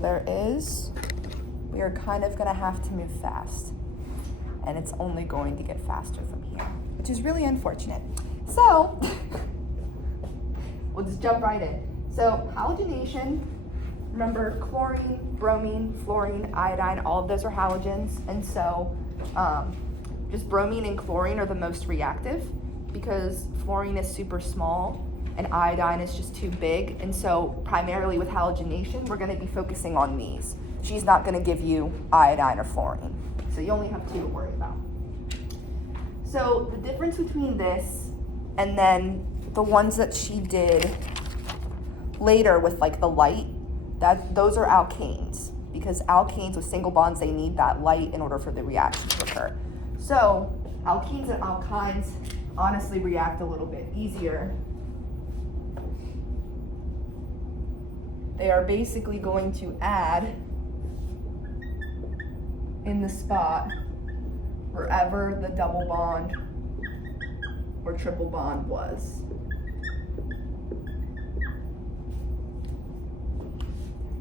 there is, we are kind of gonna have to move fast. And it's only going to get faster from here, which is really unfortunate. So, we'll just jump right in. So, halogenation, remember chlorine, bromine, fluorine, iodine, all of those are halogens. And so, just bromine and chlorine are the most reactive because fluorine is super small and iodine is just too big. And so, primarily with halogenation, we're gonna be focusing on these. She's not gonna give you iodine or fluorine. So you only have two to worry about. So the difference between this and then the ones that she did later with like the light, those are alkanes, because alkanes with single bonds, they need that light in order for the reaction to occur. So alkenes and alkynes honestly react a little bit easier. They are basically going to add in the spot wherever the double bond or triple bond was.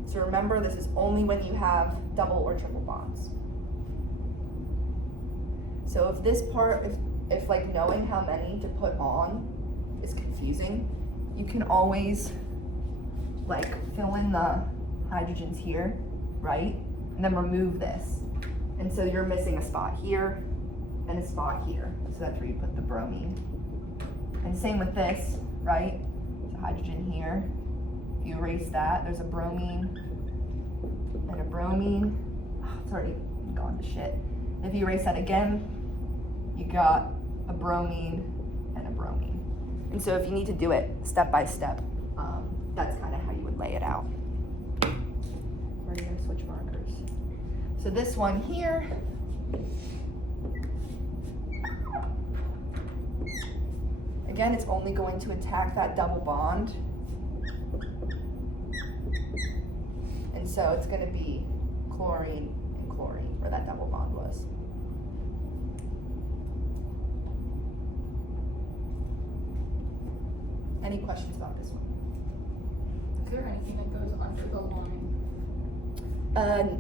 So remember, this is only when you have double or triple bonds. So if this part, if like knowing how many to put on is confusing, you can always like fill in the hydrogens here, right? And then remove this. And so you're missing a spot here and a spot here. So that's where you put the bromine. And same with this, right? There's a hydrogen here. If you erase that, there's a bromine and a bromine. Oh, it's already gone to shit. If you erase that again, you got a bromine and a bromine. And so if you need to do it step by step, that's kind of how you would lay it out. We're gonna switch markers. So this one here, again, it's only going to attack that double bond. And so it's gonna be chlorine and chlorine, where that double bond was. Any questions about this one? Is there anything that goes under the line?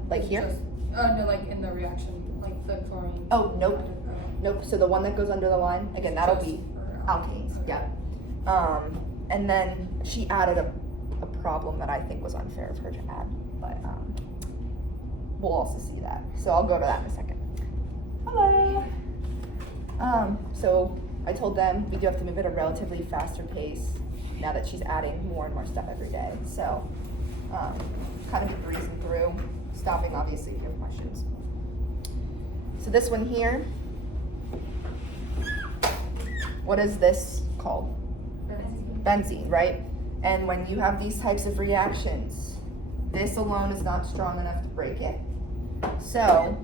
Like here? Just, no, like in the reaction, like the chlorine. Oh, nope. Nope, so the one that goes under the line, again, that'll be alkanes, okay. Yeah. And then she added a problem that I think was unfair of her to add, but we'll also see that. So I'll go to that in a second. Hello. So I told them we do have to move at a relatively faster pace now that she's adding more and more stuff every day. So kind of just breezing through, stopping obviously if you have questions. So this one here, what is this called? Benzene, right? And when you have these types of reactions, this alone is not strong enough to break it. So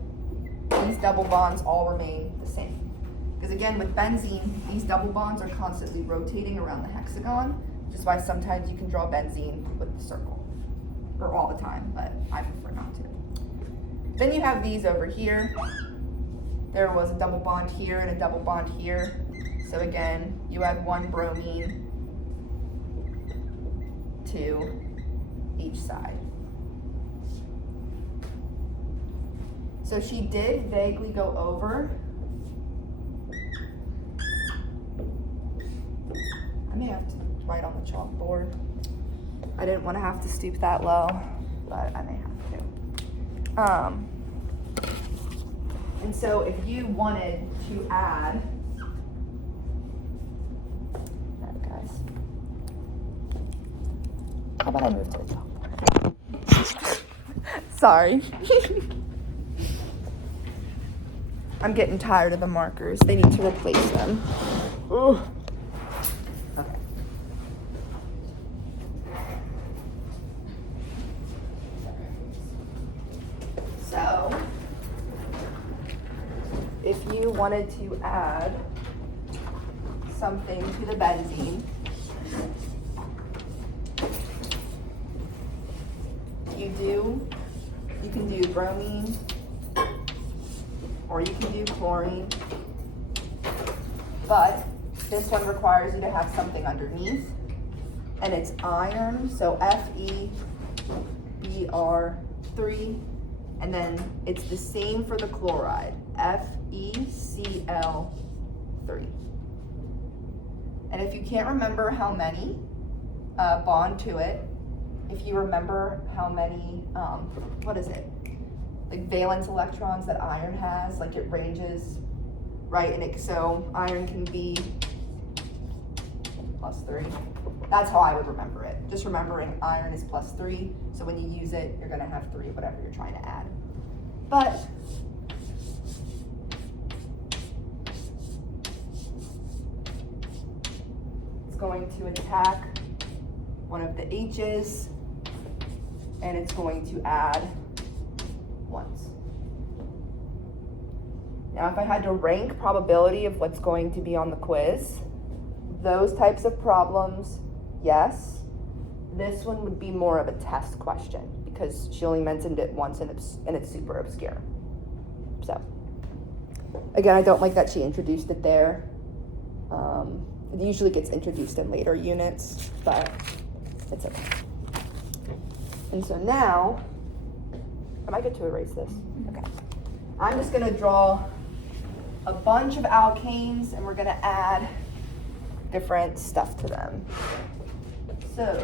these double bonds all remain the same. Because again, with benzene, these double bonds are constantly rotating around the hexagon, which is why sometimes you can draw benzene with the circle. Or all the time, but I prefer not to. Then you have these over here. There was a double bond here and a double bond here. So again, you add one bromine to each side. So she did vaguely go over. I may have to write on the chalkboard. I didn't want to have to stoop that low, but I may have to. And so if you wanted to add, guys, how about I move to the chalkboard? Sorry. I'm getting tired of the markers. They need to replace them. Ugh. Okay. So, if you wanted to add something to the benzene, you can do bromine, or you can do chlorine, but this one requires you to have something underneath, and it's iron, so Fe Br3, and then it's the same for the chloride, FeCl3. And if you can't remember how many bond to it, if you remember how many, what is it? Like valence electrons that iron has, like it ranges, right? And so iron can be +3. That's how I would remember it. Just remembering iron is +3. So when you use it, you're gonna have 3, whatever you're trying to add. But it's going to attack one of the H's, and it's going to add once. Now, if I had to rank probability of what's going to be on the quiz, those types of problems, yes. This one would be more of a test question because she only mentioned it once and it's super obscure. So, again, I don't like that she introduced it there. It usually gets introduced in later units, but it's okay. And so now, am I good to erase this? Okay. I'm just gonna draw a bunch of alkanes and we're gonna add different stuff to them. So,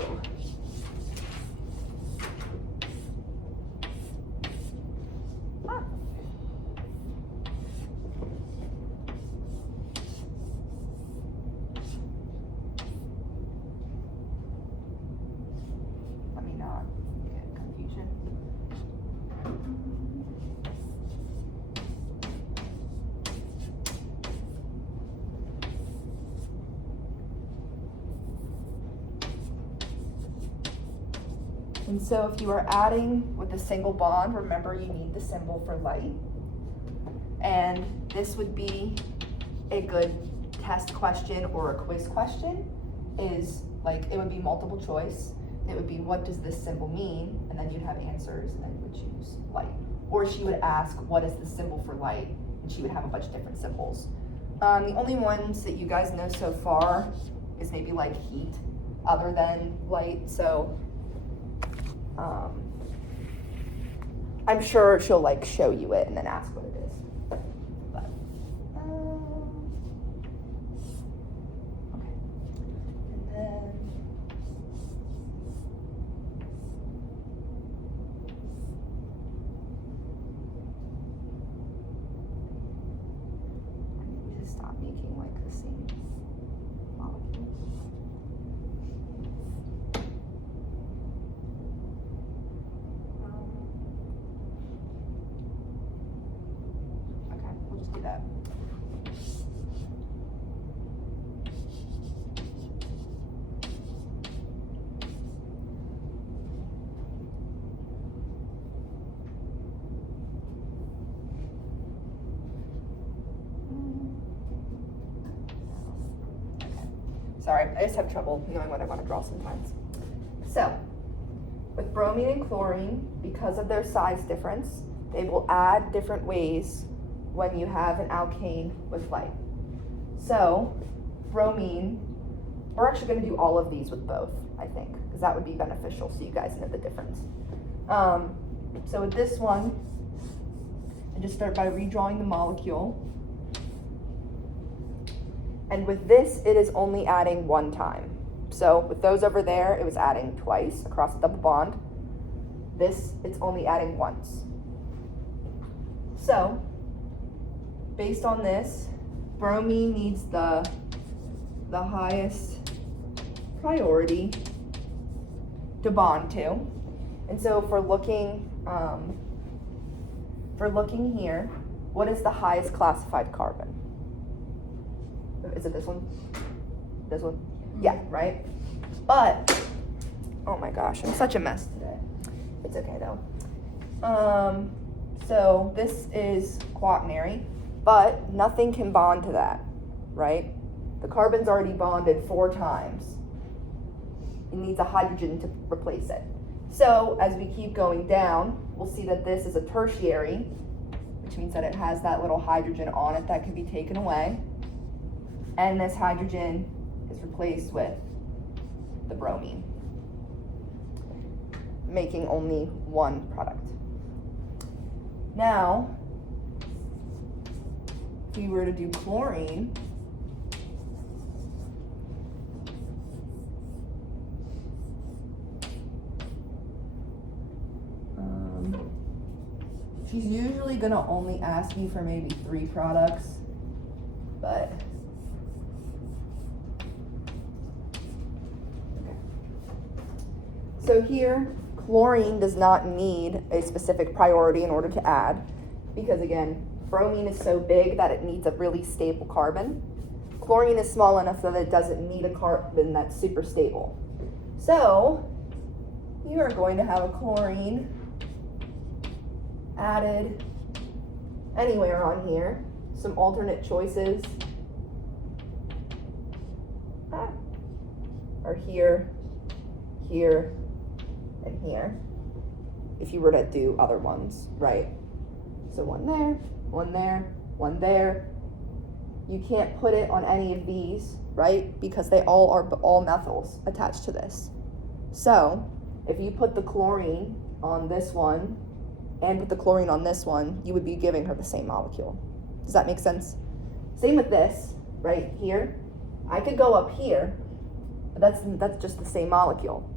let me not get confusion. And so if you are adding with a single bond, remember you need the symbol for light. And this would be a good test question or a quiz question, is like, it would be multiple choice. It would be, what does this symbol mean? And then you'd have answers and then you would choose light. Or she would ask, what is the symbol for light? And she would have a bunch of different symbols. The only ones that you guys know so far is maybe like heat other than light. So I'm sure she'll like show you it and then ask what it is. But, okay. And then I need to stop making like the same molecules. Okay, we'll just do that. Okay. Sorry, I just have trouble knowing what I want to draw sometimes. So, with bromine and chlorine, because of their size difference, they will add different ways when you have an alkane with light. So, bromine, we're actually going to do all of these with both, I think, because that would be beneficial so you guys know the difference. So with this one, I just start by redrawing the molecule. And with this, it is only adding one time. So with those over there, it was adding twice across a double bond. This, it's only adding once. So, based on this, bromine needs the highest priority to bond to. And so if we're looking here, what is the highest classified carbon? Is it this one? This one? Yeah, right? But, oh my gosh, I'm such a mess today. It's okay though. So this is quaternary, but nothing can bond to that, right? The carbon's already bonded 4 times. It needs a hydrogen to replace it. So as we keep going down, we'll see that this is a tertiary, which means that it has that little hydrogen on it that can be taken away. And this hydrogen is replaced with the bromine. making only one product. Now, if we were to do chlorine, she's usually gonna only ask you for maybe 3 products, but okay. So here, chlorine does not need a specific priority in order to add, because again, bromine is so big that it needs a really stable carbon. Chlorine is small enough that it doesn't need a carbon that's super stable. So you are going to have a chlorine added anywhere on here. Some alternate choices are here, here, and here, if you were to do other ones, right? So one there, one there, one there. You can't put it on any of these, right? Because they all are all methyls attached to this. So if you put the chlorine on this one and put the chlorine on this one, you would be giving her the same molecule. Does that make sense? Same with this, right here. I could go up here, but that's just the same molecule,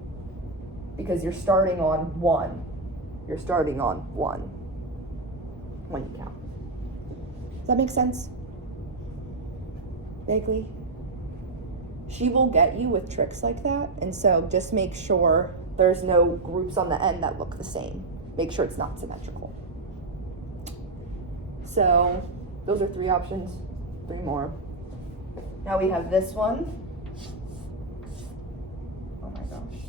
because you're starting on one. You're starting on one when you count. Does that make sense? Vaguely? She will get you with tricks like that, and so just make sure there's no groups on the end that look the same. Make sure it's not symmetrical. So those are 3 options, 3 more. Now we have this one. Oh my gosh.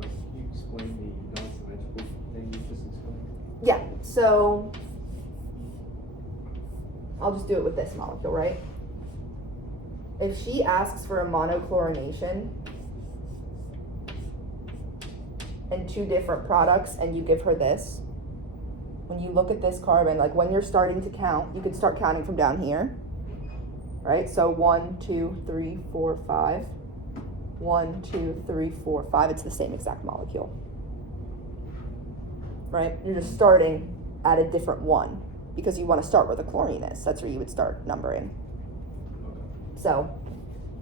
Can you explain the non-symmetrical thing you just explained? Yeah, so I'll just do it with this molecule, right? If she asks for a monochlorination and 2 different products and you give her this, when you look at this carbon, like when you're starting to count, you could start counting from down here, right? So 1, 2, 3, 4, 5. 1, 2, 3, 4, 5. It's the same exact molecule, right? You're just starting at a different one because you want to start where the chlorine is. That's where you would start numbering. So,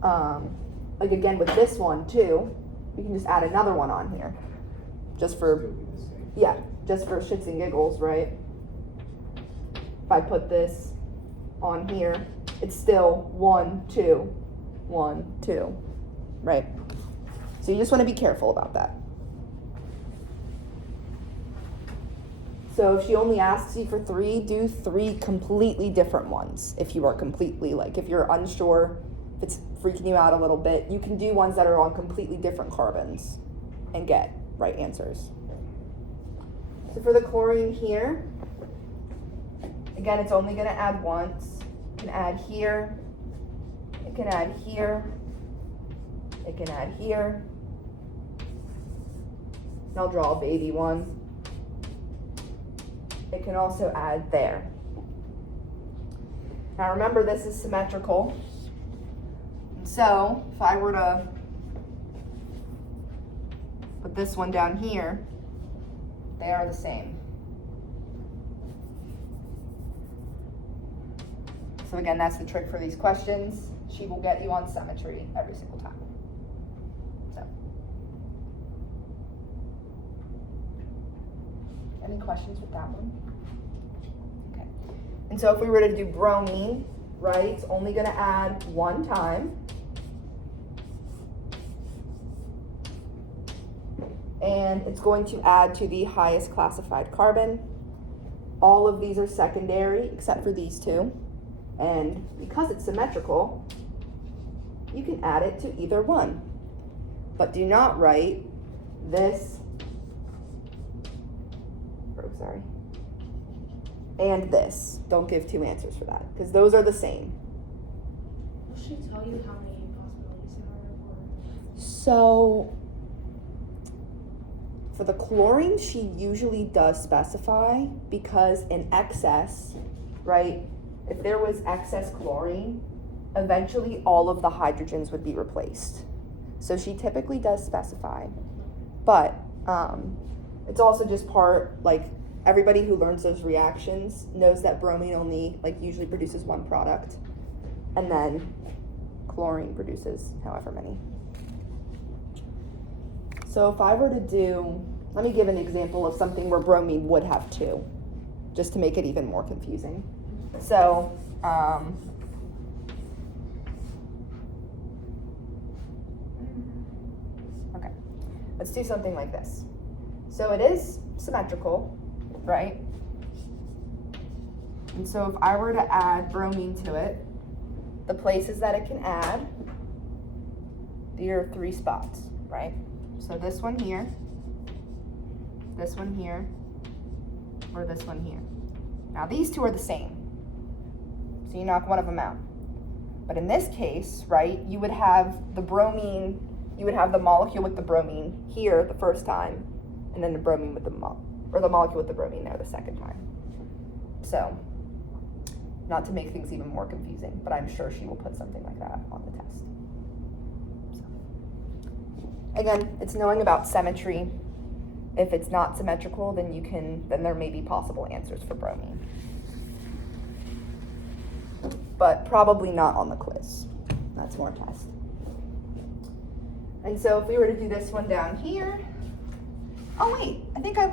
like again with this one too, we can just add another one on here, just for, yeah, just for shits and giggles, right? If I put this on here, it's still 1, 2, 1, 2, right? So you just want to be careful about that. So if she only asks you for 3, do 3 completely different ones. If you are completely, like, if you're unsure, if it's freaking you out a little bit, you can do ones that are on completely different carbons and get right answers. So for the chlorine here, again, it's only going to add once. It can add here. It can add here. It can add here. And I'll draw a baby one. It can also add there. Now remember, this is symmetrical. So if I were to put this one down here, they are the same. So again, that's the trick for these questions. She will get you on symmetry every single time. So, any questions with that one? Okay. And so if we were to do bromine, right, it's only going to add 1 time. And it's going to add to the highest classified carbon. All of these are secondary except for these 2. And because it's symmetrical, you can add it to either one. But do not write this, and this. Don't give 2 answers for that, because those are the same. Will she tell you how many possibilities there are? So for the chlorine, she usually does specify, because in excess, right, if there was excess chlorine, eventually all of the hydrogens would be replaced. So she typically does specify, but it's also just part, like, everybody who learns those reactions knows that bromine only, like, usually produces one product, and then chlorine produces however many. So if I were to do, let me give an example of something where bromine would have two, just to make it even more confusing. So, okay, let's do something like this. So it is symmetrical, right? And so if I were to add bromine to it, the places that it can add, there are 3 spots, right? So this one here, or this one here. Now these two are the same, so you knock one of them out. But in this case, right, you would have the bromine, you would have the molecule with the bromine here the first time, and then the bromine with the molecule with the bromine there the second time. So, not to make things even more confusing, but I'm sure she will put something like that on the test. So. Again, it's knowing about symmetry. If it's not symmetrical, then there may be possible answers for bromine. But probably not on the quiz. That's more test. And so if we were to do this one down here, oh wait, I think I'm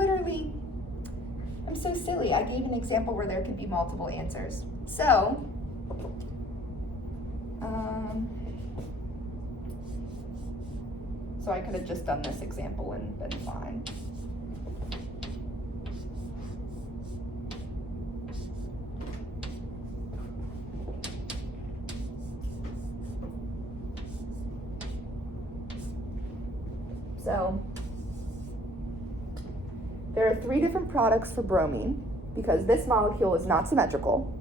so silly. I gave an example where there could be multiple answers. So, so I could have just done this example and been fine. So, there are 3 different products for bromine because this molecule is not symmetrical,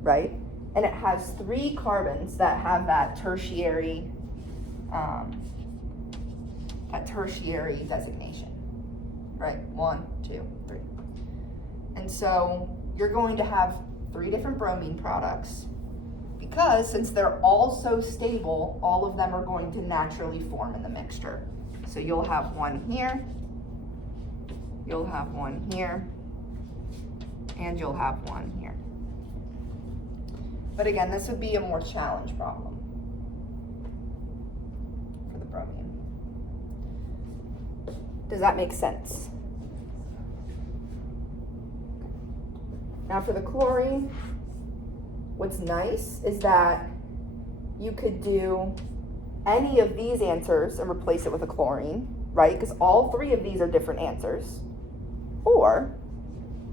right? And it has 3 carbons that have that tertiary designation, right? 1, 2, 3. And so you're going to have 3 different bromine products because since they're all so stable, all of them are going to naturally form in the mixture. So you'll have one here, you'll have one here, and you'll have one here. But again, this would be a more challenge problem for the bromine. Does that make sense? Now for the chlorine, what's nice is that you could do any of these answers and replace it with a chlorine, right? Because all 3 of these are different answers. Or,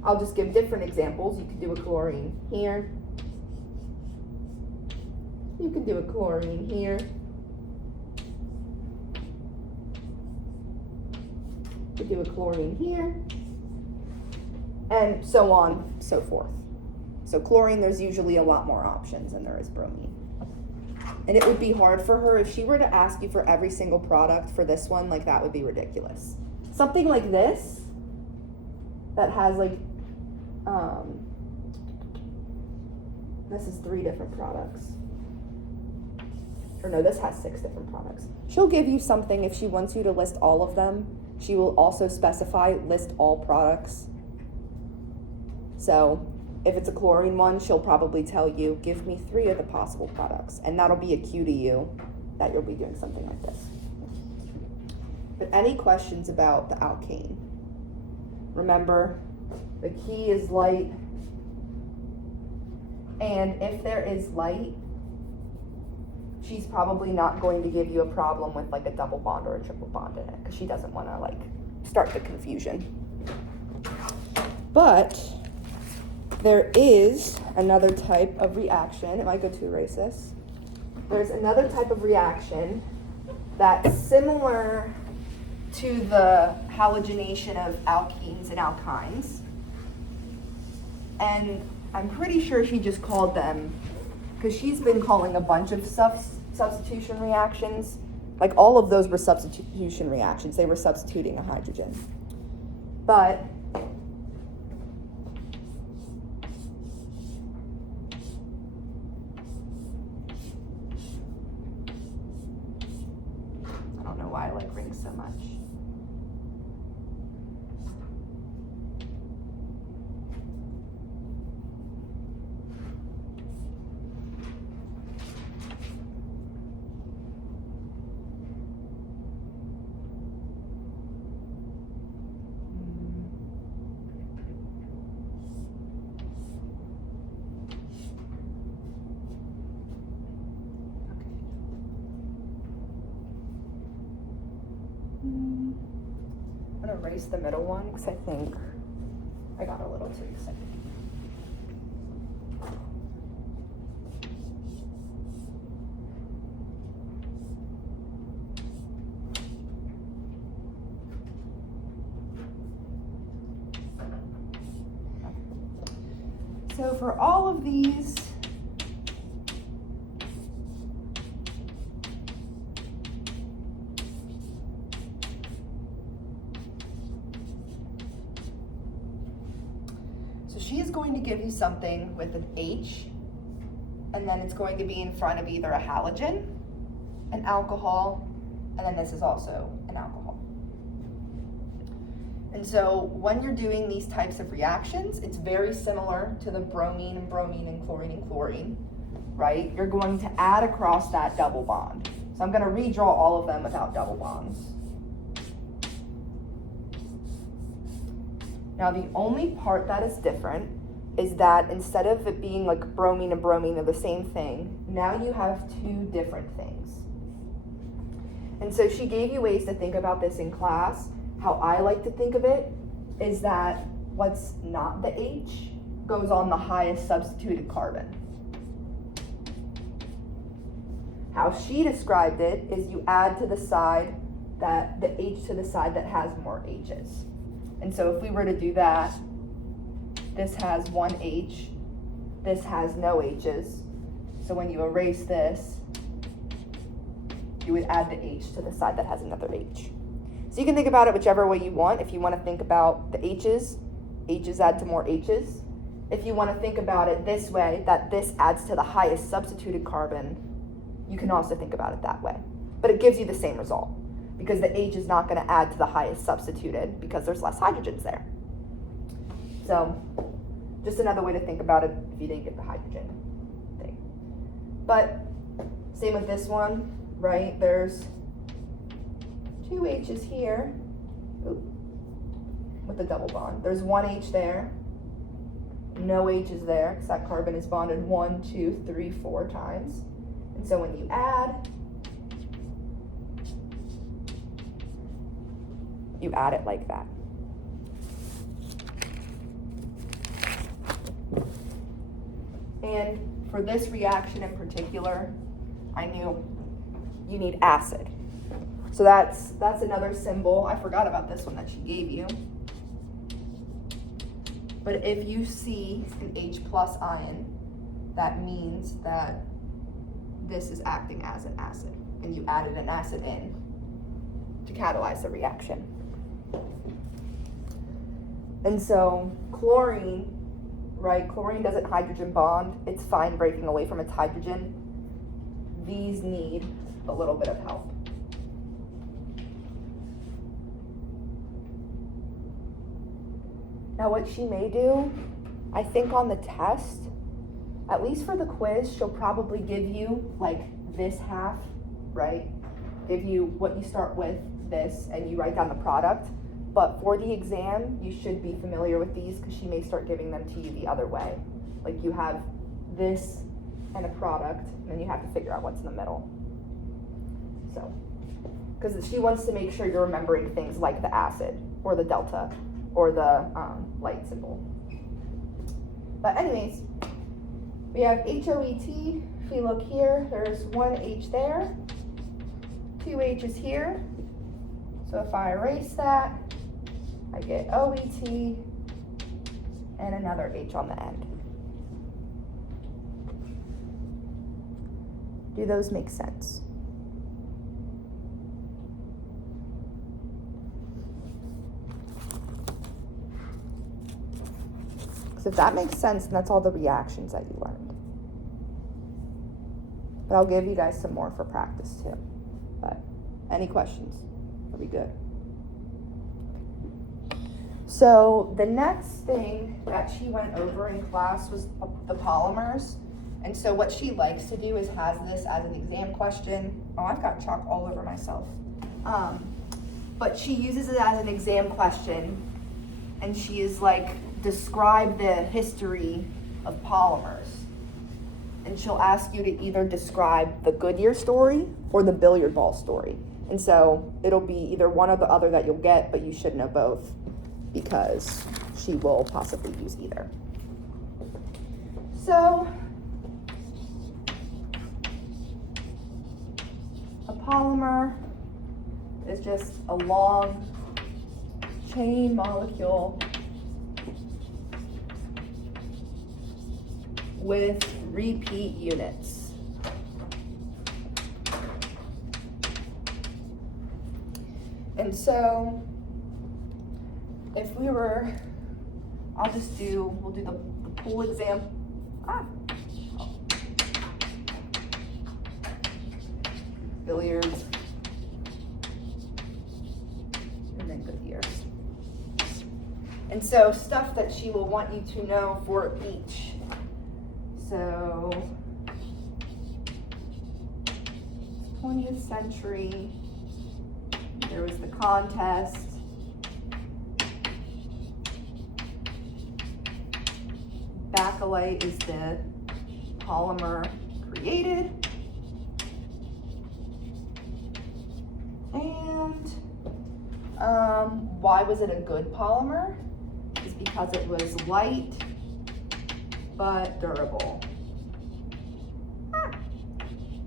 I'll just give different examples. You could do a chlorine here. You could do a chlorine here. You could do a chlorine here. And so on, so forth. So chlorine, there's usually a lot more options than there is bromine. And it would be hard for her if she were to ask you for every single product for this one, like that would be ridiculous. Something like this, that has like, this is 3 different products. Or no, this has 6 different products. She'll give you something if she wants you to list all of them. She will also specify list all products. So if it's a chlorine one, she'll probably tell you, give me 3 of the possible products. And that'll be a cue to you that you'll be doing something like this. But any questions about the alkane? Remember, the key is light. And if there is light, she's probably not going to give you a problem with like a double bond or a triple bond in it because she doesn't want to like start the confusion. But there is another type of reaction. Am I good to erase this? There's another type of reaction that's similar to the halogenation of alkenes and alkynes. And I'm pretty sure she just called them, because she's been calling a bunch of substitution reactions. Like all of those were substitution reactions. They were substituting a hydrogen. But why I like rings so much. I'm gonna erase the middle one because I think I got a little too excited. So for all of these, she is going to give you something with an H, and then it's going to be in front of either a halogen, an alcohol, and then this is also an alcohol. And so when you're doing these types of reactions, it's very similar to the bromine and chlorine, right? You're going to add across that double bond. So I'm going to redraw all of them without double bonds. Now the only part that is different is that instead of it being like bromine and bromine are the same thing, now you have two different things. And so she gave you ways to think about this in class. How I like to think of it is that what's not the H goes on the highest substituted carbon. How she described it is you add to the side that the H to the side that has more H's. And so if we were to do that, this has one H, this has no H's. So when you erase this, you would add the H to the side that has another H. So you can think about it whichever way you want. If you want to think about the H's, H's add to more H's. If you want to think about it this way, that this adds to the highest substituted carbon, you can also think about it that way. But it gives you the same result, because the H is not going to add to the highest substituted because there's less hydrogens there. So just another way to think about it if you didn't get the hydrogen thing. But same with this one, right? There's two H's here. Ooh, with the double bond. There's one H there. No H's there because that carbon is bonded 1, 2, 3, 4 times. And so when you add it like that. And for this reaction in particular, I knew you need acid. So that's another symbol. I forgot about this one that she gave you. But if you see an H plus ion, that means that this is acting as an acid, and you added an acid in to catalyze the reaction. And so chlorine, right? Chlorine doesn't hydrogen bond. It's fine breaking away from its hydrogen. These need a little bit of help. Now what she may do, I think on the test, at least for the quiz, she'll probably give you like this half, right? Give you what you start with, this, and you write down the product. But for the exam, you should be familiar with these because she may start giving them to you the other way. Like you have this and a product, and then you have to figure out what's in the middle. So, because she wants to make sure you're remembering things like the acid or the delta or the light symbol. But anyways, we have HOET. If we look here, there's one H there, two H's here. So if I erase that, I get OET and another H on the end. Do those make sense? Because if that makes sense, then that's all the reactions that you learned. But I'll give you guys some more for practice too. But Any questions? Are we good? So the next thing that she went over in class was the polymers. And so what she likes to do is has this as an exam question. Oh, I've got chalk all over myself. But she uses it as an exam question, and she is like, describe the history of polymers. And she'll ask you to either describe the Goodyear story or the billiard ball story. And so it'll be either one or the other that you'll get, but you should know both because she will possibly use either. So a polymer is just a long chain molecule with repeat units. And so if we were, we'll do the pool exam. Billiards. And then Goodyear. And so stuff that she will want you to know for each. So 20th century, there was the contest. Bakelite is the polymer created. And why was it a good polymer? It's because it was light but durable.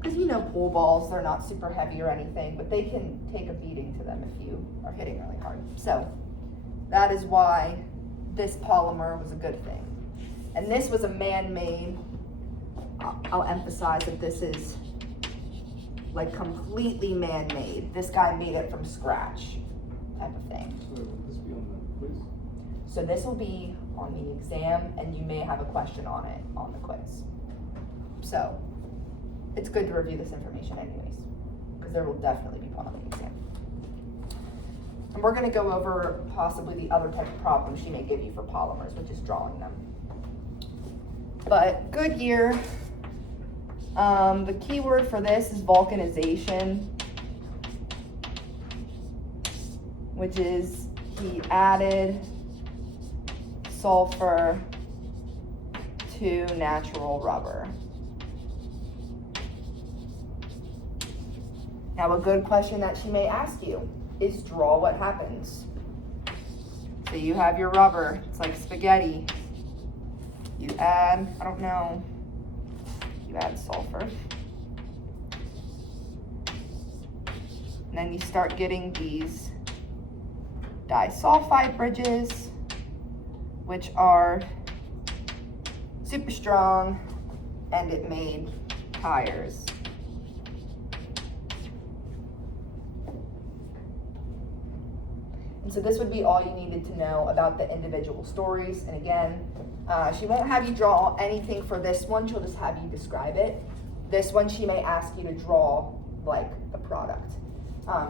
Because you know pool balls, they're not super heavy or anything, but they can take a beating to them if you are hitting really hard. So that is why this polymer was a good thing. And this was a man-made, I'll emphasize that this is like completely man-made. This guy made it from scratch type of thing. So will this be on the quiz? So this will be on the exam, and you may have a question on it on the quiz. So it's good to review this information anyways, because there will definitely be one on the exam. And we're gonna go over possibly the other type of problem she may give you for polymers, which is drawing them. But Goodyear, the key word for this is vulcanization, which is he added sulfur to natural rubber. Now, a good question that she may ask you is draw what happens. So you have your rubber, it's like spaghetti. You add, I don't know, you add sulfur. And then you start getting these disulfide bridges, which are super strong, and it made tires. And so this would be all you needed to know about the individual stories. And again, she won't have you draw anything for this one, she'll just have you describe it. This one, she may ask you to draw like the product.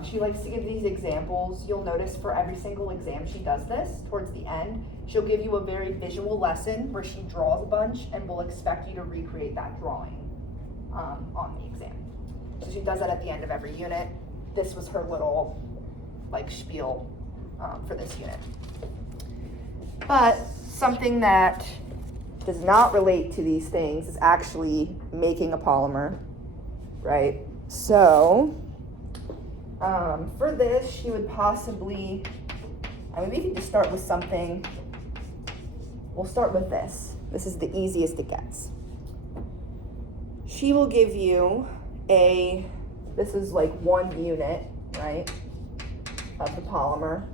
She likes to give these examples. You'll notice for every single exam she does this, towards the end, she'll give you a very visual lesson where she draws a bunch and will expect you to recreate that drawing on the exam. So she does that at the end of every unit. This was her little like spiel for this unit. But something that does not relate to these things is actually making a polymer, right? So for this, she would possibly, I mean, we could just start with something. We'll start with this. This is the easiest it gets. She will give you this is like 1 unit, right, of the polymer.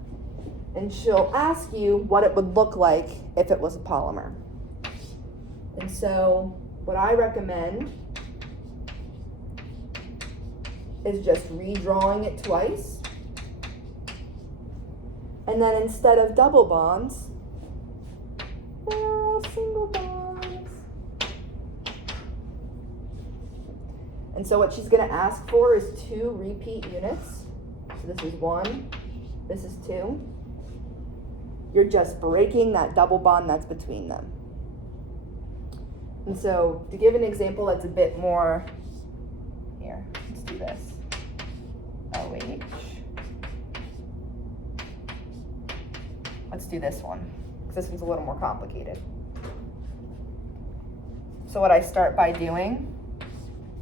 And she'll ask you what it would look like if it was a polymer. And so what I recommend is just redrawing it twice. And then instead of double bonds, they're all single bonds. And so what she's gonna ask for is 2 repeat units. So this is 1, this is 2. You're just breaking that double bond that's between them. And so to give an example that's a bit more, here, let's do this. OH. Let's do this one, because this one's a little more complicated. So what I start by doing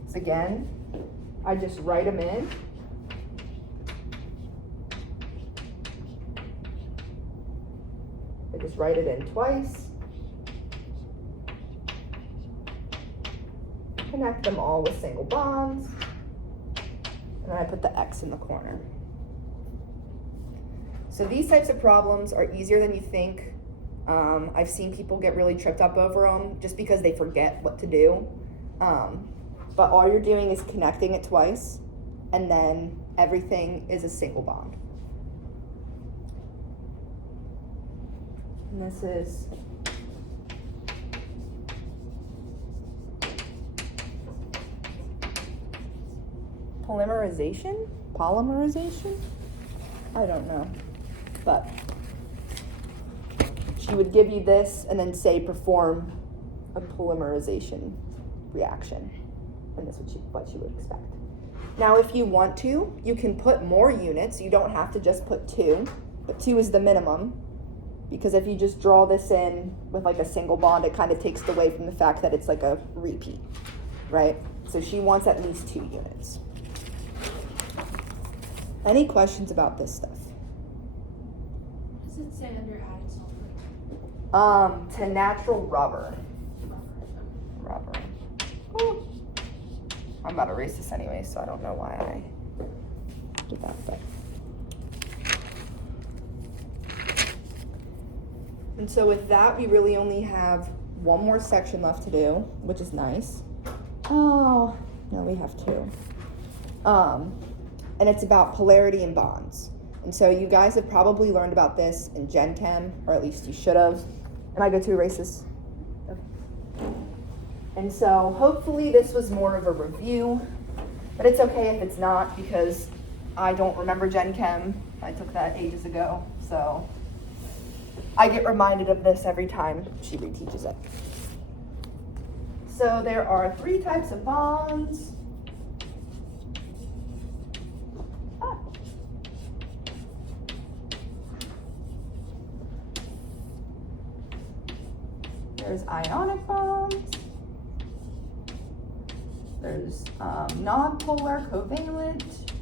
is, again, I just write them in. I just write it in twice. Connect them all with single bonds. And then I put the X in the corner. So these types of problems are easier than you think. I've seen people get really tripped up over them just because they forget what to do. But all you're doing is connecting it twice, and then everything is a single bond. And this is polymerization? I don't know, but she would give you this and then say perform a polymerization reaction, and that's what you would expect. Now if you want to, you can put more units. You don't have to just put 2, but 2 is the minimum, because if you just draw this in with like a single bond, it kind of takes away from the fact that it's like a repeat, right? So she wants at least 2 units. Any questions about this stuff? What does it say under adding sulfur? To natural rubber. Rubber. Ooh. I'm about to erase this anyway, so I don't know why I did that, but. And so with that, we really only have one more section left to do, which is nice. Oh, no, we have 2. And it's about polarity and bonds. And so you guys have probably learned about this in Gen Chem, or at least you should have. Am I good to erase this? Okay. And so hopefully this was more of a review, but it's okay if it's not, because I don't remember Gen Chem. I took that ages ago, so I get reminded of this every time she reteaches it. So there are 3 types of bonds. There's ionic bonds. There's nonpolar covalent.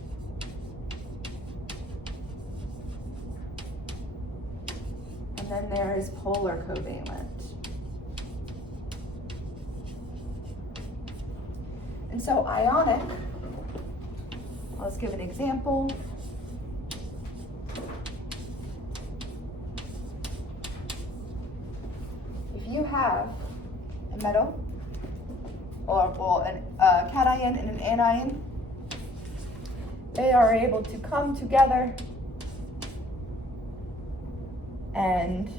And then there's polar covalent. And so ionic, let's give an example. If you have a metal, or a cation and an anion, they are able to come together and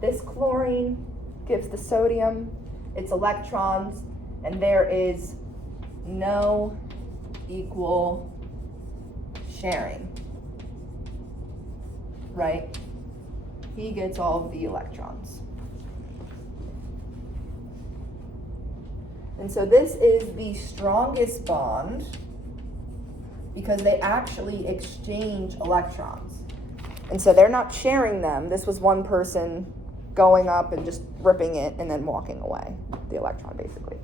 this chlorine gives the sodium its electrons, and there is no equal sharing, right? He gets all of the electrons. And so this is the strongest bond because they actually exchange electrons. And so they're not sharing them. This was one person going up and just ripping it and then walking away, the electron basically.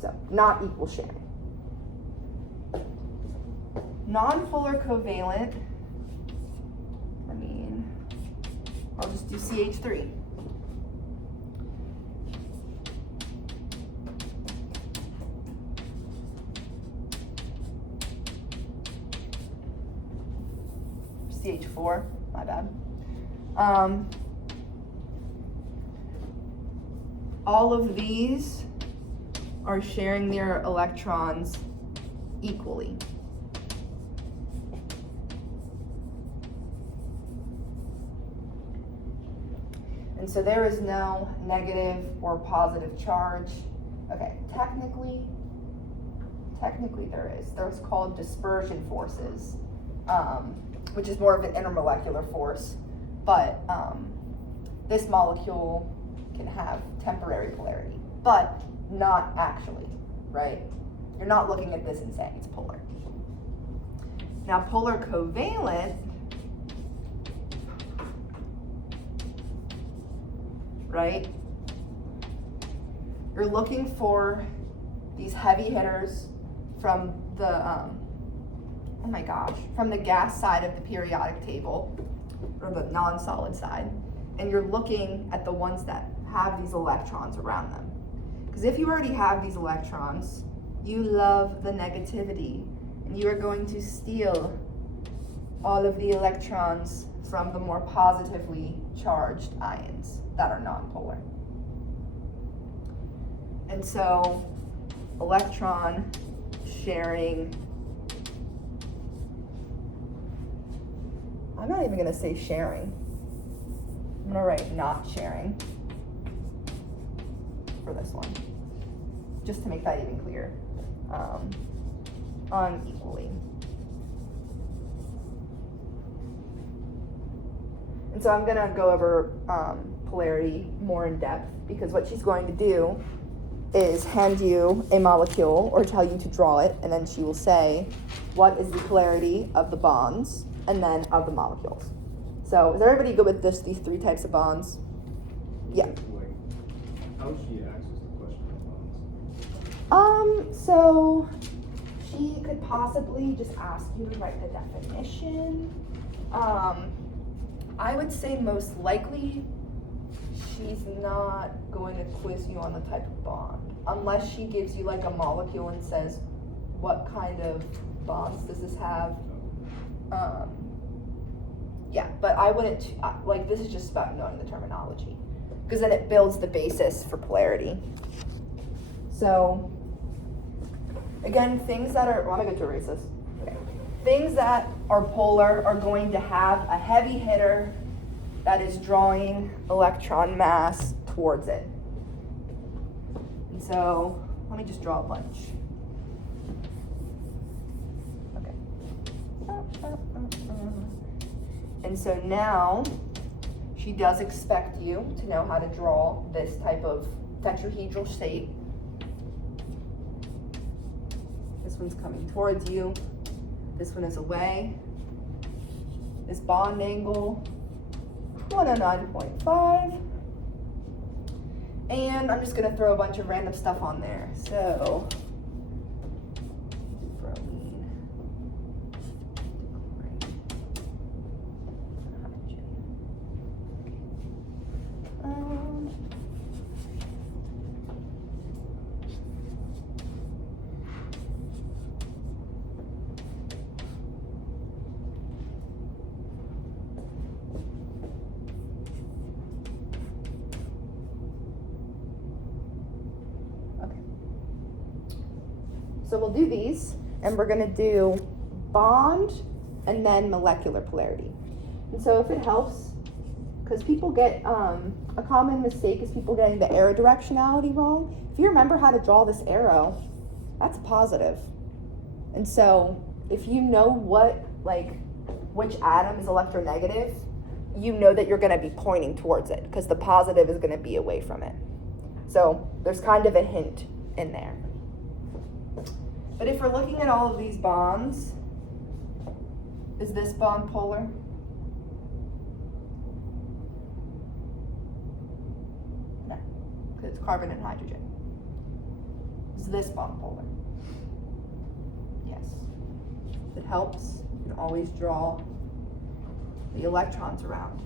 So not equal sharing. Non-polar covalent, I'll just do CH3. CH4, my bad. All of these are sharing their electrons equally. And so there is no negative or positive charge. Okay, technically there is. There's called dispersion forces, which is more of an intermolecular force. But this molecule can have temporary polarity, but not actually, right? You're not looking at this and saying it's polar. Now, polar covalent, right? You're looking for these heavy hitters from the, from the gas side of the periodic table, or the non-solid side, and you're looking at the ones that have these electrons around them. Because if you already have these electrons, you love the negativity, and you are going to steal all of the electrons from the more positively charged ions that are non-polar. And so, electron sharing, I'm not even gonna say sharing. I'm gonna write not sharing for this one, just to make that even clearer. Unequally. And so I'm gonna go over polarity more in depth, because what she's going to do is hand you a molecule or tell you to draw it, and then she will say what is the polarity of the bonds and then of the molecules. So is everybody good with these three types of bonds? Yeah. Like, how does she access the question of bonds? So she could possibly just ask you to write the definition. I would say most likely she's not going to quiz you on the type of bond, unless she gives you like a molecule and says, what kind of bonds does this have? Yeah, but I wouldn't, like, this is just about knowing the terminology, because then it builds the basis for polarity. So, again, things that are, I'm going to erase this. Okay. Things that are polar are going to have a heavy hitter that is drawing electron mass towards it. And so, let me just draw a bunch. Okay. And so now, she does expect you to know how to draw this type of tetrahedral shape. This one's coming towards you. This one is away. This bond angle, 109.5. And I'm just gonna throw a bunch of random stuff on there. So, bromine, hydrogen. So we'll do these, and we're gonna do bond and then molecular polarity. And so if it helps, because people get, a common mistake is people getting the arrow directionality wrong. If you remember how to draw this arrow, that's a positive. And so if you know which atom is electronegative, you know that you're gonna be pointing towards it, because the positive is gonna be away from it. So there's kind of a hint in there. But if we're looking at all of these bonds, is this bond polar? No, because it's carbon and hydrogen. Is this bond polar? Yes. If it helps, you can always draw the electrons around.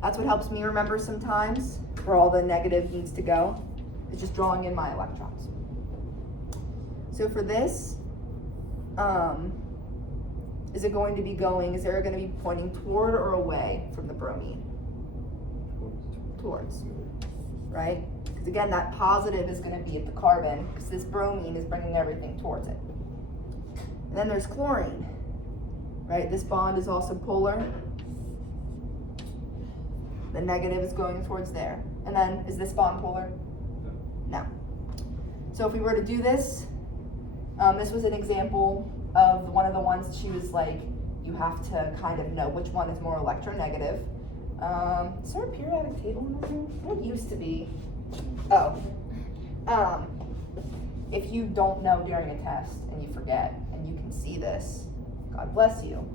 That's what helps me remember sometimes where all the negative needs to go. It's just drawing in my electrons. So for this, is it going to be is there going to be pointing toward or away from the bromine? Towards, right? Because again, that positive is going to be at the carbon, because this bromine is bringing everything towards it. And then there's chlorine, right? This bond is also polar. The negative is going towards there. And then, is this bond polar? No. So if we were to do this, This was an example of one of the ones she was like, you have to kind of know which one is more electronegative. Is there a periodic table in this room? There used to be. Oh. If you don't know during a test and you forget and you can see this, God bless you,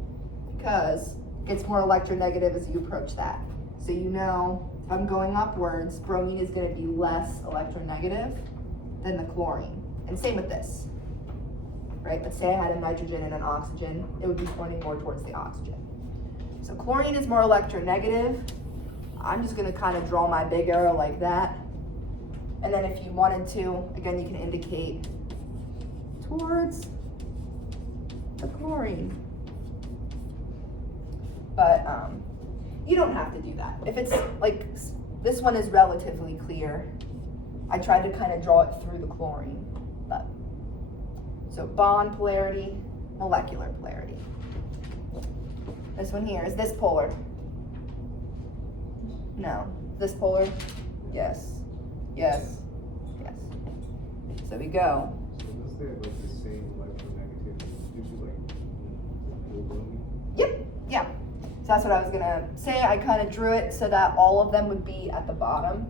because it's more electronegative as you approach that. So you know, if I'm going upwards, bromine is going to be less electronegative than the chlorine. And same with this, right? Let's say I had a nitrogen and an oxygen, it would be pointing more towards the oxygen. So chlorine is more electronegative. I'm just going to kind of draw my big arrow like that. And then if you wanted to, again, you can indicate towards the chlorine. But you don't have to do that. If it's like, this one is relatively clear, I tried to kind of draw it through the chlorine. But so bond polarity, molecular polarity. This one here, is this polar? No. This polar? Yes. Yes. Yes. So we go. So does they have like the same electronegativity? Usually like bromine? Yep. Yeah. So that's what I was gonna say. I kind of drew it so that all of them would be at the bottom,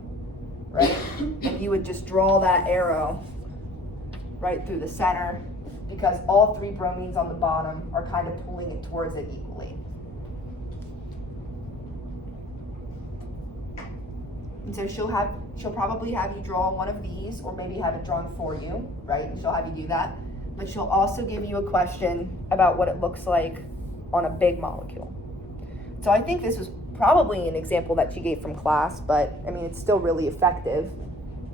right? And you would just draw that arrow right through the center, because all three bromines on the bottom are kind of pulling it towards it equally. And so she'll probably have you draw one of these, or maybe have it drawn for you, right? And she'll have you do that. But she'll also give you a question about what it looks like on a big molecule. So I think this was probably an example that she gave from class, but I mean, it's still really effective.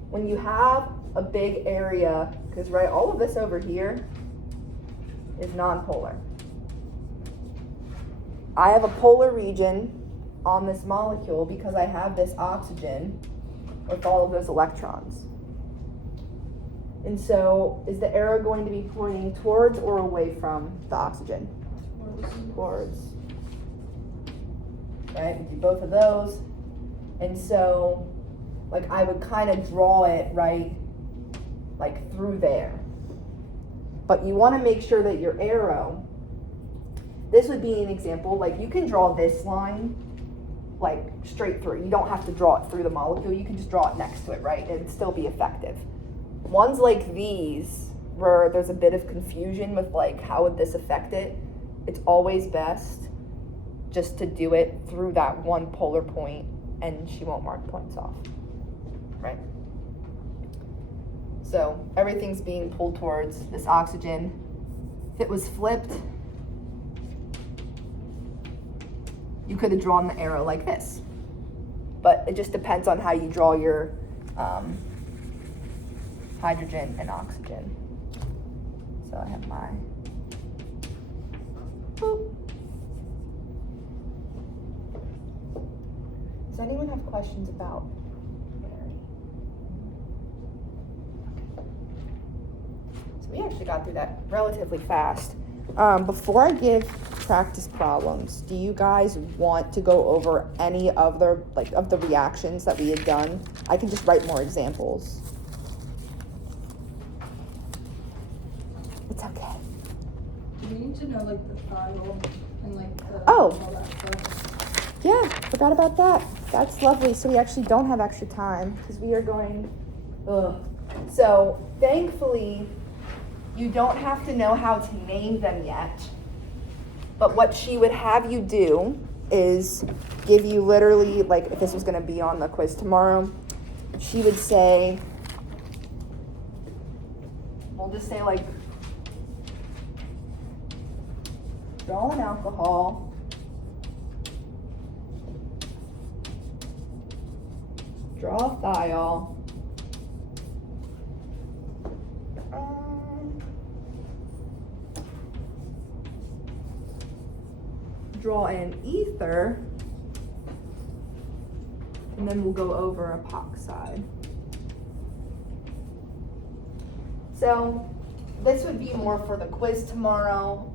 When you have a big area, because right, all of this over here is nonpolar. I have a polar region on this molecule because I have this oxygen with all of those electrons. And so is the arrow going to be pointing towards or away from the oxygen? Towards. Right, we do both of those. And so, like, I would kind of draw it, right, like through there. But you want to make sure that your arrow, this would be an example, like you can draw this line like straight through. You don't have to draw it through the molecule, you can just draw it next to it, right? And it'd still be effective. Ones like these, where there's a bit of confusion with like, how would this affect it? It's always best just to do it through that one polar point, and she won't mark points off, right? So everything's being pulled towards this oxygen. If it was flipped, you could have drawn the arrow like this. But it just depends on how you draw your hydrogen and oxygen. So I have my boop. Does anyone have questions about Mary? Okay. So we actually got through that relatively fast. Before I give practice problems, do you guys want to go over any of the reactions that we had done? I can just write more examples. It's okay. Do we need to know like the thiol and like the Oh. all that stuff? Yeah, forgot about that. That's lovely. So we actually don't have extra time because we are going. Ugh. So thankfully, you don't have to know how to name them yet. But what she would have you do is give you literally, like if this was going to be on the quiz tomorrow, she would say, we'll just say like, draw an alcohol. Draw thiol. Draw an ether, and then we'll go over epoxide. So this would be more for the quiz tomorrow.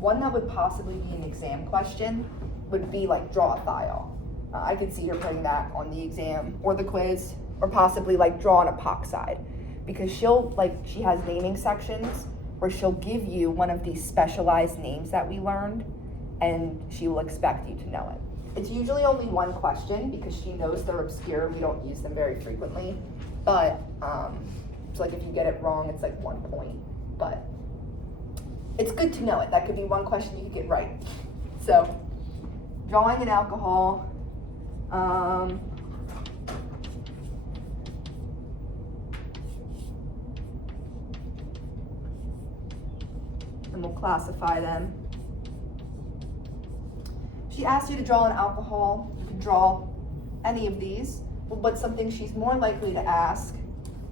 One that would possibly be an exam question would be like draw a thiol. I could see her putting that on the exam or the quiz, or possibly like draw an epoxide, because she has naming sections where she'll give you one of these specialized names that we learned, and she will expect you to know it. It's usually only one question because she knows they're obscure. We don't use them very frequently. But, so like if you get it wrong, it's like 1 point. But it's good to know it. That could be one question you could get right. So, drawing an alcohol. And we'll classify them. She asks you to draw an alcohol. You can draw any of these, but something she's more likely to ask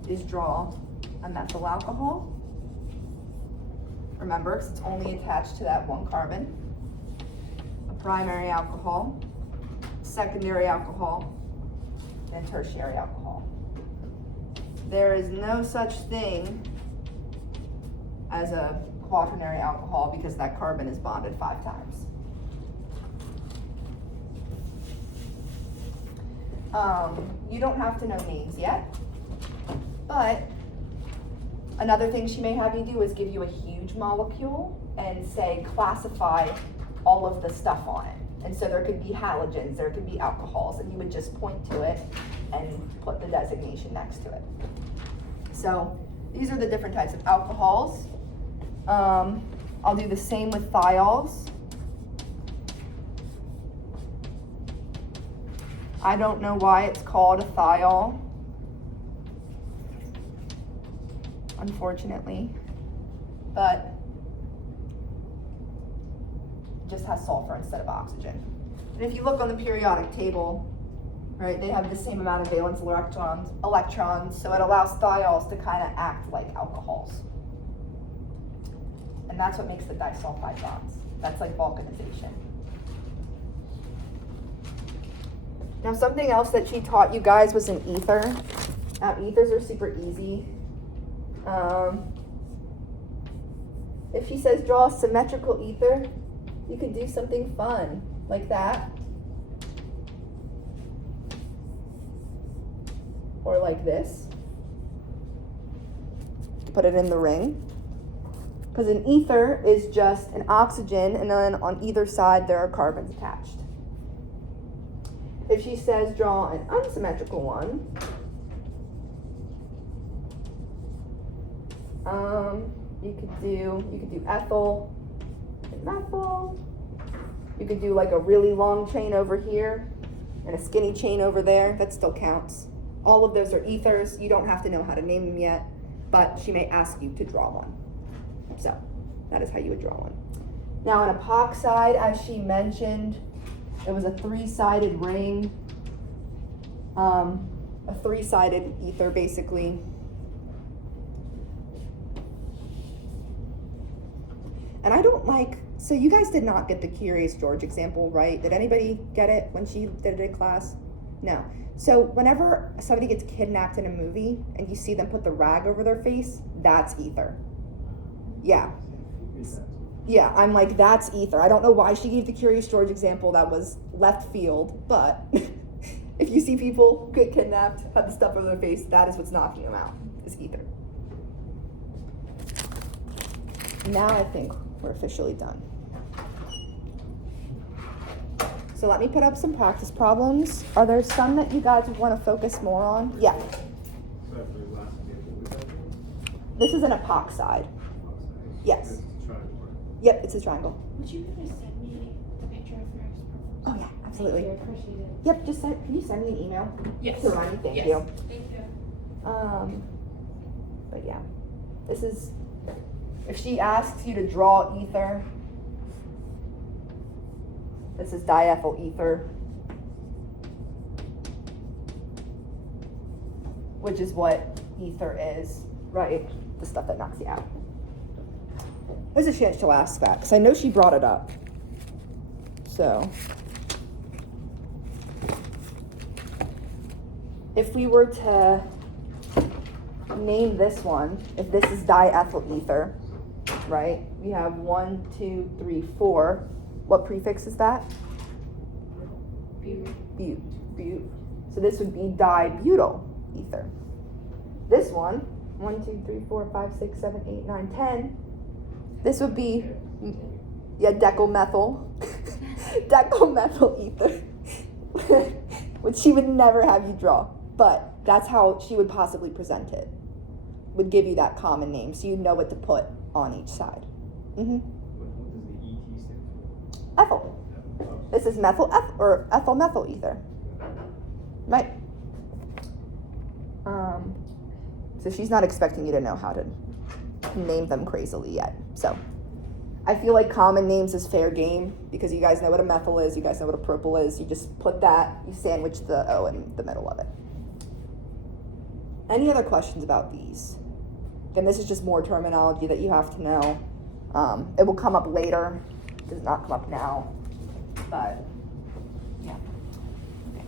is draw a methyl alcohol. Remember, 'cause it's only attached to that one carbon. A primary alcohol, secondary alcohol, and tertiary alcohol. There is no such thing as a quaternary alcohol because that carbon is bonded 5 times. You don't have to know names yet, but another thing she may have you do is give you a huge molecule and say classify all of the stuff on it. And so there could be halogens, there could be alcohols, and you would just point to it and put the designation next to it. So these are the different types of alcohols. I'll do the same with thiols. I don't know why it's called a thiol, unfortunately, but it just has sulfur instead of oxygen. And if you look on the periodic table, right, they have the same amount of valence electrons, so it allows thiols to kind of act like alcohols. And that's what makes the disulfide bonds. That's like vulcanization. Now something else that she taught you guys was an ether. Now ethers are super easy. If she says draw a symmetrical ether, you could do something fun like that. Or like this. Put it in the ring. Because an ether is just an oxygen, and then on either side there are carbons attached. If she says draw an unsymmetrical one, you could do ethyl and methyl. You could do like a really long chain over here and a skinny chain over there. That still counts. All of those are ethers. You don't have to know how to name them yet, but she may ask you to draw one. So that is how you would draw one. Now an epoxide, as she mentioned, it was a 3-sided ring, a 3-sided ether basically. And I don't like, so you guys did not get the Curious George example, right? Did anybody get it when she did it in class? No. So whenever somebody gets kidnapped in a movie and you see them put the rag over their face, that's ether. Yeah. Yeah, I'm like, that's ether. I don't know why she gave the Curious George example. That was left field, but if you see people get kidnapped, have the stuff over their face, that is what's knocking them out, is ether. Now I think we're officially done. So let me put up some practice problems. Are there some that you guys would want to focus more on? Yeah. This is an epoxide. Yes. Yep, it's a triangle. Would you guys send me the picture of your ex-girlfriend? Oh yeah, absolutely. Thank you, I appreciate it. Yep, just can you send me an email? Yes. To remind me, thank Yes. you. Thank you. But yeah, this is, if she asks you to draw ether, this is diethyl ether, which is what ether is, right? The stuff that knocks you out. There's a chance she'll ask that, because I know she brought it up. So, if we were to name this one, if this is diethyl ether, right? We have 1, 2, 3, 4. What prefix is that? But. So this would be dibutyl ether. This one, 1, 2, 3, 4, 5, 6, 7, 8, 9, 10, This would be, yeah, decomethyl. Decomethyl ether. Which she would never have you draw. But that's how she would possibly present it. Would give you that common name so you know what to put on each side. Mm-hmm. What does the ET stand for? Ethyl. This is ethyl methyl ether. Right. So she's not expecting you to know how to name them crazily yet. So I feel like common names is fair game because you guys know what a methyl is, you guys know what a propyl is. You just put that, you sandwich the O in the middle of it. Any other questions about these? Again, this is just more terminology that you have to know. It will come up later. It does not come up now. But, yeah. Okay.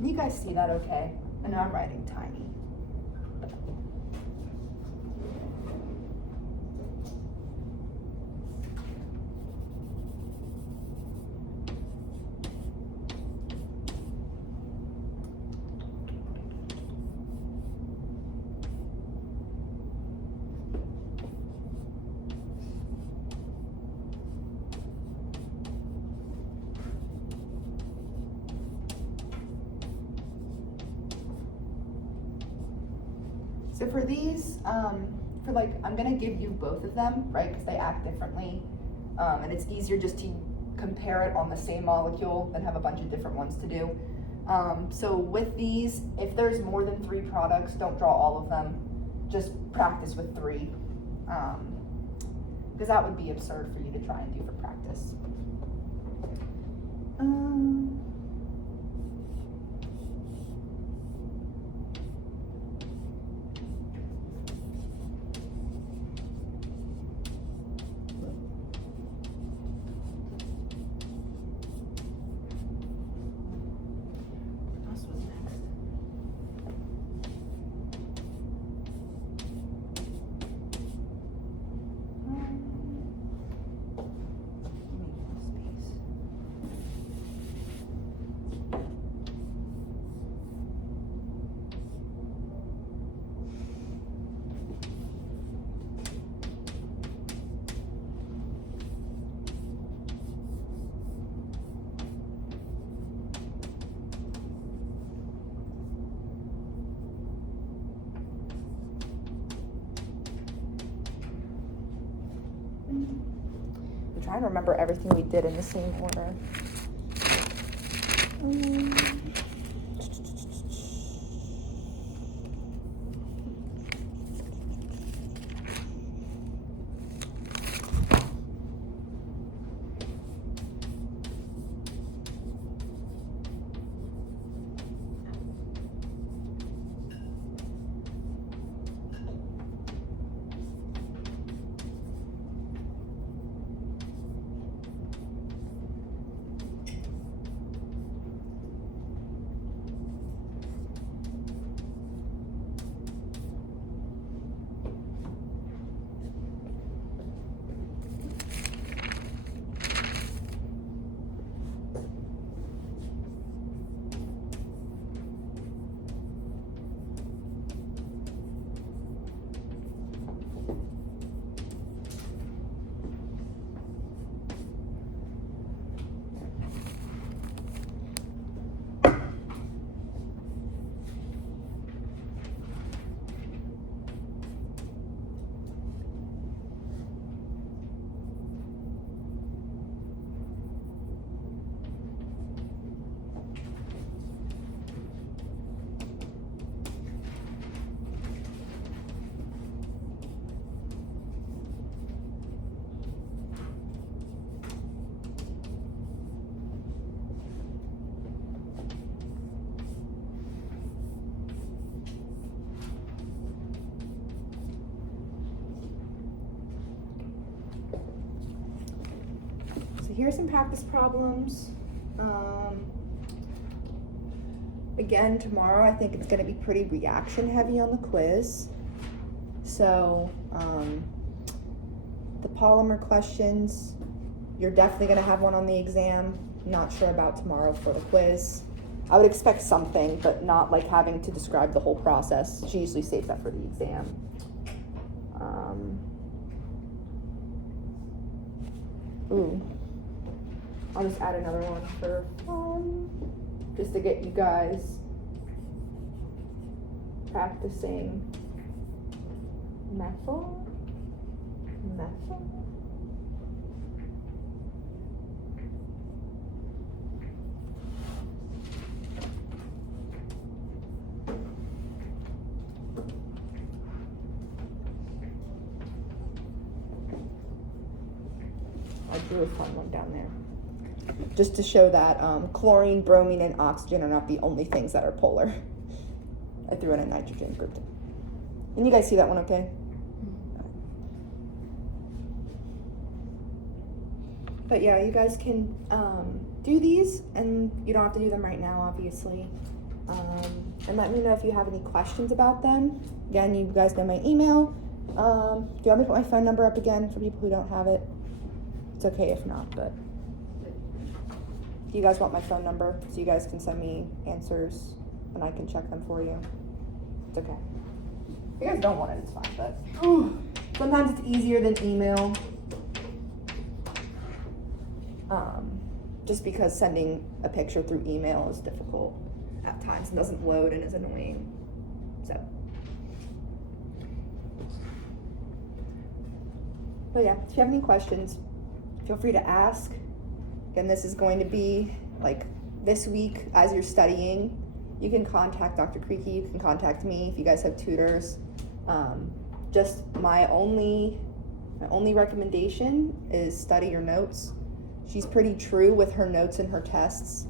You guys see that okay? I know I'm writing tiny. So for these, I'm gonna give you both of them, right? Because they act differently. And it's easier just to compare it on the same molecule than have a bunch of different ones to do. So with these, if there's more than 3 products, don't draw all of them. Just practice with 3. Because that would be absurd for you to try and do for practice. I'm trying to remember everything we did in the same order. here's some practice problems. Again, tomorrow I think it's going to be pretty reaction heavy on the quiz. So, the polymer questions, you're definitely going to have one on the exam. Not sure about tomorrow for the quiz. I would expect something, but not like having to describe the whole process. She usually saves that for the exam. I'll just add another one for fun, just to get you guys practicing methyl. I drew a fun one down there. Just to show that chlorine, bromine, and oxygen are not the only things that are polar. I threw in a nitrogen group. Can you guys see that one okay? But yeah, you guys can do these, and you don't have to do them right now, obviously. And let me know if you have any questions about them. Again, you guys know my email. Do you want me to put my phone number up again for people who don't have it? It's okay if not, but do you guys want my phone number so you guys can send me answers and I can check them for you? It's okay. If you guys don't want it, it's fine, but sometimes it's easier than email. Just because sending a picture through email is difficult at times and doesn't load and is annoying. So. But yeah, if you have any questions, feel free to ask. Again, this is going to be like this week as you're studying. You can contact Dr. Creaky, you can contact me if you guys have tutors. Just my only recommendation is study your notes. She's pretty true with her notes and her tests.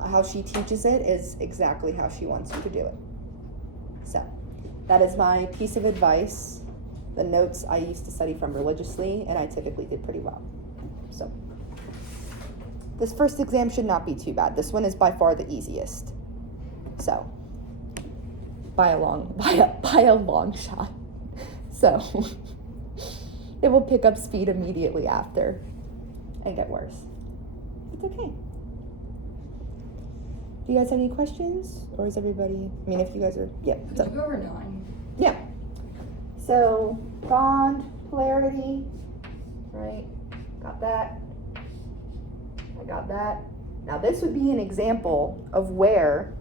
How she teaches it is exactly how she wants you to do it. So that is my piece of advice. The notes I used to study from religiously, and I typically did pretty well. So this first exam should not be too bad. This one is by far the easiest. So by a long shot. So it will pick up speed immediately after and get worse. It's okay. Do you guys have any questions? Or is everybody, I mean, if you guys are, yeah. Could you go over 9? Yeah. So, bond, polarity, right? Got that. I got that. Now this would be an example of where,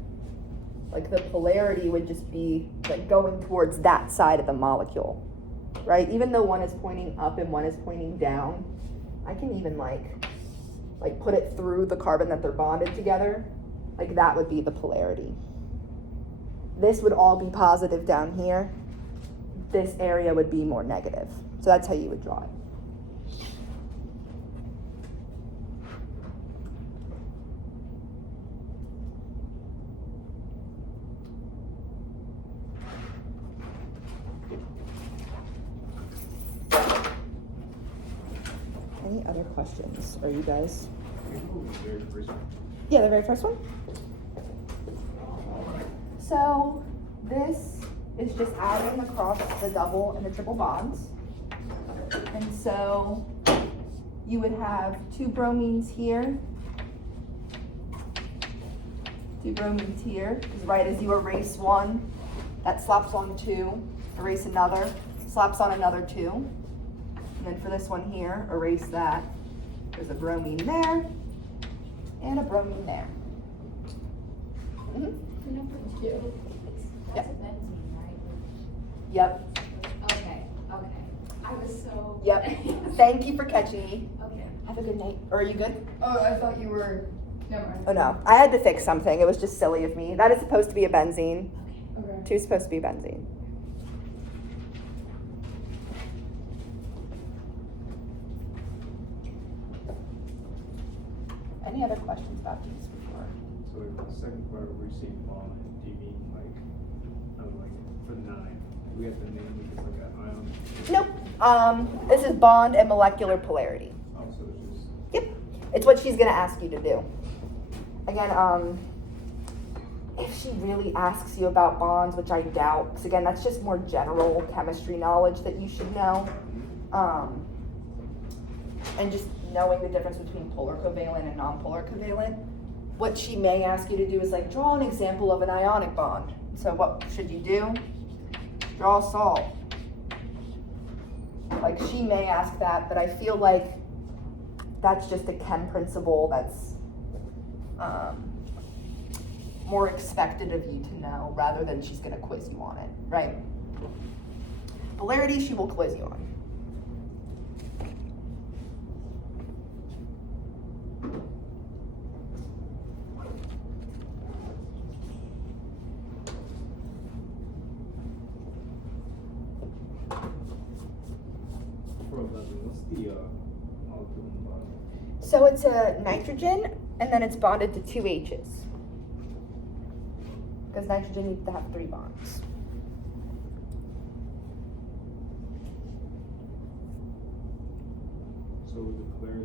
like, the polarity would just be, like, going towards that side of the molecule, right? Even though one is pointing up and one is pointing down, I can even, like put it through the carbon that they're bonded together. Like, that would be the polarity. This would all be positive down here. This area would be more negative. So that's how you would draw it. Any other questions? Are you guys? Yeah, the very first one. So this is just adding across the double and the triple bonds. And so you would have 2 bromines here, 2 bromines here, because right as you erase one, that slaps on 2, erase another, slaps on another 2. And then for this one here, erase that. There's a bromine there, and a bromine there. For number 2, that's a benzene, right? Yep. Okay. I was so... Yep. Thank you for catching me. Okay. Have a good night. Or are you good? Oh, I thought you were... Never mind. Oh no, I had to fix something. It was just silly of me. That is supposed to be a benzene. Okay. 2 is supposed to be benzene. Any other questions about these before? So the second part of receipt bond, do you mean like for 9? Do we have to name it as like an ion? Nope. This is bond and molecular polarity. Oh, so it's just. Yep. It's what she's gonna ask you to do. Again, if she really asks you about bonds, which I doubt, because again, that's just more general chemistry knowledge that you should know. And just knowing the difference between polar covalent and non-polar covalent. What she may ask you to do is like, draw an example of an ionic bond. So what should you do? Draw a salt. Like she may ask that, but I feel like that's just a chem principle that's more expected of you to know rather than she's gonna quiz you on it, right? Polarity, she will quiz you on. For 11, what's the molecule in the bottom? So it's a nitrogen, and then it's bonded to two H's. Because nitrogen needs to have 3 bonds.